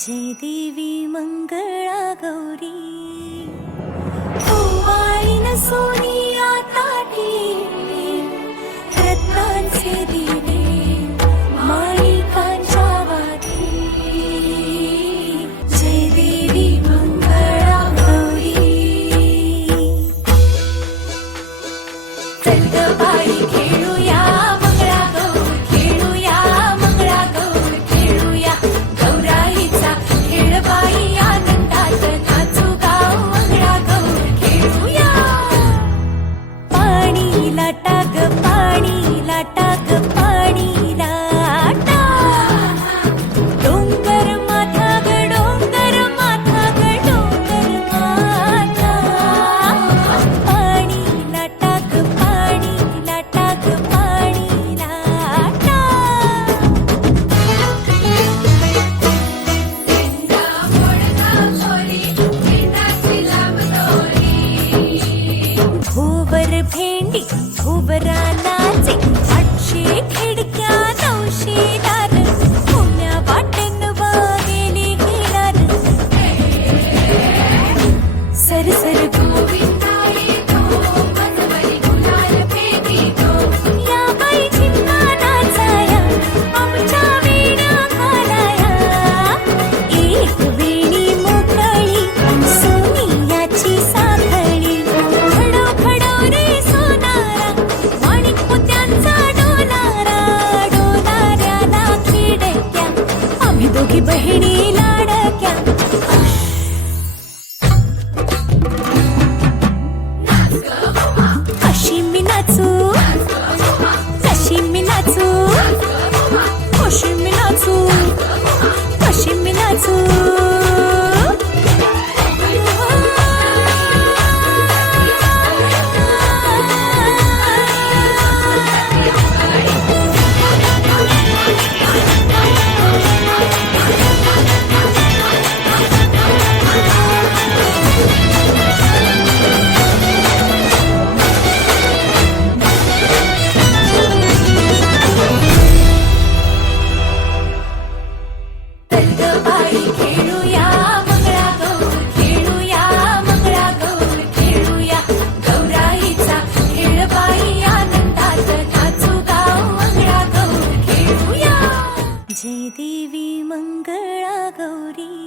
जय देवी मंगळा गौरी ओवाळीन सोनिया ताटी रत्नांचे दिवे माणिकांच्या वाती जय देवी मंगळा गौरी चल ग बाई खेळूया मंगळा गौर खेळूया मंगळा गौर खेळूया गौराईचा खेळ बाई आनंदात नाचू गाव मंगळा गौर खेळूया पाणी लाटा ग पाणी लाटा ग पाणी लाटा डोंगर माथा ग डोंगर माथा ग डोंगर माथा पाणी लाटा ग पाणी लाटा ग पाणी लाटा भोवर भेंडी भोवरा नाचे 800 खिडक्या 900 दार पुण्या वाटेन वागेली हिरार सरसर या बाई चिमणा नाचाया आमच्या वेण्या घालाया एक वेणी मोकळी सोनियाची साखळी खडो खडो रे सोनारा माणिक मोत्यांचा डोलारा डोलाऱ्याला खिडक्या आम्ही दोघी बहिणी लाडक्या कशी मी नाचू कशी मी नाचू कशी मी नाचू कशी मी नाचू बाई खेळूया मंगळा गौर खेळूया मंगळा गौर खेळूया गौराईचा खेळ बाई आनंदात नाचू गाव मंगळा गौर खेळूया जय देवी मंगळा गौरी